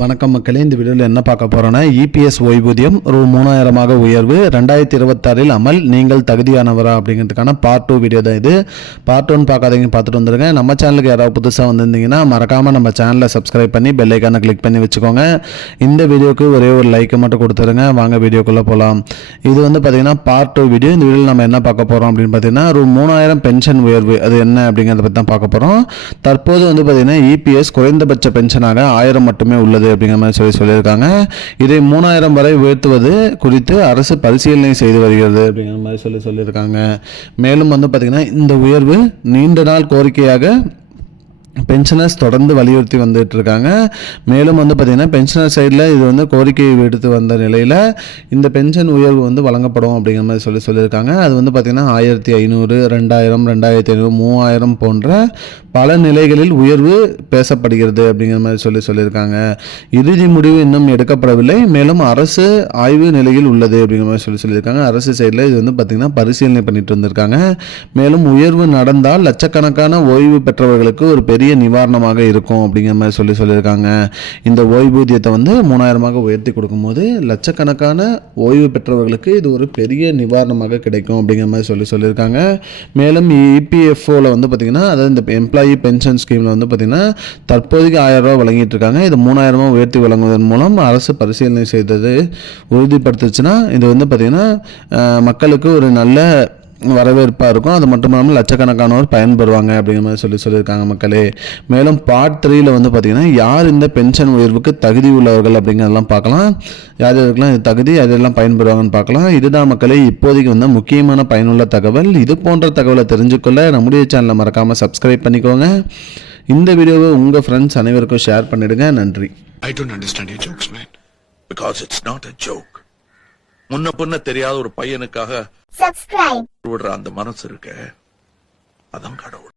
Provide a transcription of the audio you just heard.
வணக்கம் மக்களே, இந்த வீடியோவில் என்ன பார்க்க போகிறோன்னா இபிஎஸ் ஓய்வூதியம் ரூ 3000 உயர்வு 2026 அமல், நீங்கள் தகுதியானவரா அப்படிங்கிறதுக்கான பார்ட் 2 வீடியோ தான் இது. பார்ட் 1 பார்க்காதீங்க, பார்த்துட்டு வந்துருங்க. நம்ம சேனலுக்கு யாராவது புதுசாக வந்திருந்தீங்கன்னா மறக்காமல் நம்ம சேனலை சப்ஸ்கிரைப் பண்ணி பெல் ஐக்கானை கிளிக் பண்ணி வச்சுக்கோங்க. இந்த வீடியோக்கு ஒரே ஒரு லைக்கை மட்டும் கொடுத்துருங்க. வாங்க வீடியோக்குள்ளே போகலாம். இது பார்த்தீங்கன்னா பார்ட் 2 வீடியோ. இந்த வீடியோவில் நம்ம என்ன பார்க்க போகிறோம் அப்படின்னு பார்த்தீங்கன்னா ரூ 3000 பென்ஷன் உயர்வு அது என்ன அப்படிங்கிறத பற்றி தான் பார்க்க போகிறோம். தற்போது பார்த்தீங்கன்னா இபிஎஸ் குறைந்தபட்ச பென்ஷனாக 1000 மட்டுமே உள்ளது அப்படிங்கிற மாதிரி சொல்லியிருக்காங்க. இதை 3000 வரை உயர்த்துவது குறித்து அரசு பரிசீலனை செய்து வருகிறது அப்படிங்கிற மாதிரி சொல்லியிருக்காங்க. மேலும் பார்த்தீங்கன்னா இந்த உயர்வு நீண்ட நாள் கோரிக்கையாக பென்ஷனர்ஸ் தொடர்ந்து வலியுறுத்தி வந்துட்டு இருக்காங்க. மேலும் பார்த்தீங்கன்னா பென்ஷனர் சைடில் இது கோரிக்கையை எடுத்து வந்த நிலையில் இந்த பென்ஷன் உயர்வு வழங்கப்படும் அப்படிங்கிற மாதிரி சொல்லியிருக்காங்க. அது பார்த்தீங்கன்னா 1500, 2000, 2500, 3000 போன்ற பல நிலைகளில் உயர்வு பேசப்படுகிறது அப்படிங்கிற மாதிரி சொல்லியிருக்காங்க. இறுதி முடிவு இன்னும் எடுக்கப்படவில்லை. மேலும் அரசு ஆய்வு நிலையில் உள்ளது அப்படிங்கிற மாதிரி சொல்லியிருக்காங்க. அரசு சைடில் இது பார்த்தீங்கன்னா பரிசீலனை பண்ணிட்டு வந்திருக்காங்க. மேலும் உயர்வு நடந்தால் லட்சக்கணக்கான ஓய்வு பெற்றவர்களுக்கு ஒரு பெரிய நிவாரணமாக இருக்கும் அப்படிங்கிற மாதிரி சொல்லியிருக்காங்க. இந்த ஓய்வூதியத்தை 3000 உயர்த்தி கொடுக்கும்போது லட்சக்கணக்கான ஓய்வு பெற்றவர்களுக்கு இது ஒரு பெரிய நிவாரணமாக கிடைக்கும் அப்படிங்கிற மாதிரி சொல்லியிருக்காங்க. மேலும் இபிஎஃப்ஓவில் பார்த்தீங்கன்னா, அதாவது இந்த எம்ப்ளாயி பென்ஷன் ஸ்கீமில் பார்த்தீங்கன்னா தற்போதைக்கு 1000 ரூபா வழங்கிட்டு இருக்காங்க. இது 3000 உயர்த்தி வழங்குவதன் மூலம் அரசு பரிசீலனை செய்தது உறுதிப்படுத்துச்சுன்னா இது பார்த்தீங்கன்னா மக்களுக்கு ஒரு நல்ல வரவேற்பாக இருக்கும். அது மட்டும் இல்லாமல் லட்சக்கணக்கானோர் பயன்பெறுவாங்க அப்படிங்கிற மாதிரி சொல்லியிருக்காங்க மக்களே. மேலும் பார்ட் 3ல் பார்த்தீங்கன்னா யார் இந்த பென்ஷன் உயர்வுக்கு தகுதி உள்ளவர்கள் அப்படிங்கிறதெல்லாம் பார்க்கலாம். யார் யாருக்கெல்லாம் இது தகுதி, அதெல்லாம் பயன்பெறுவாங்கன்னு பார்க்கலாம். இதுதான் மக்களே இப்போதைக்கு முக்கியமான பயனுள்ள தகவல். இது போன்ற தகவலை தெரிஞ்சுக்கொள்ள நம்முடைய சேனலை மறக்காமல் சப்ஸ்கிரைப் பண்ணிக்கோங்க. இந்த வீடியோவை உங்கள் ஃப்ரெண்ட்ஸ் அனைவருக்கும் ஷேர் பண்ணிடுங்க. நன்றி. I don't understand your jokes, man. Because it's not a joke. முன்ன பொண்ண தெரியாத ஒரு பையனுக்காக விடுற அந்த மனசு இருக்க, அதான் கடவுள்.